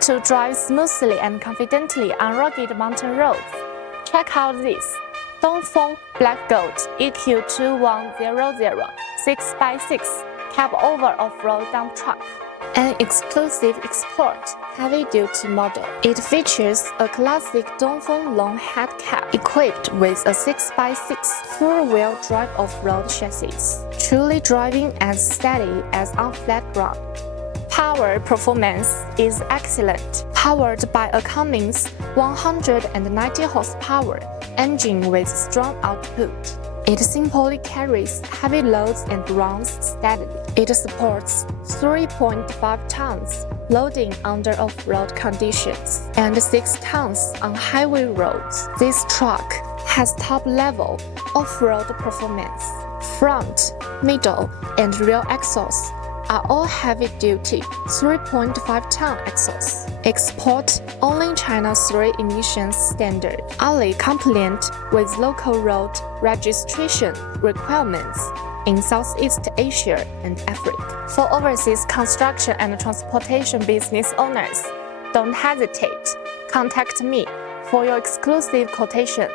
to drive smoothly and confidently on rugged mountain roads. Check out this Dongfeng Black Gold EQ2100 6x6 cab-over off-road dump truck. An exclusive export heavy-duty model. It features a classic Dongfeng long head cab equipped with a 6x6 four-wheel drive off-road chassis, truly driving as steady as on flat ground. Power performance is excellent, powered by a Cummins 190 horsepower engine with strong output. It simply carries heavy loads and runs steadily. It supports 3.5 tons loading under off-road conditions and 6 tons on highway roads. This truck has top-level off-road performance. Front, middle, and rear axles are all heavy-duty 3.5-ton axles. Export only China 3 emissions standard, only compliant with local road registration requirements in Southeast Asia and Africa. For overseas construction and transportation business owners, don't hesitate. Contact me for your exclusive quotation.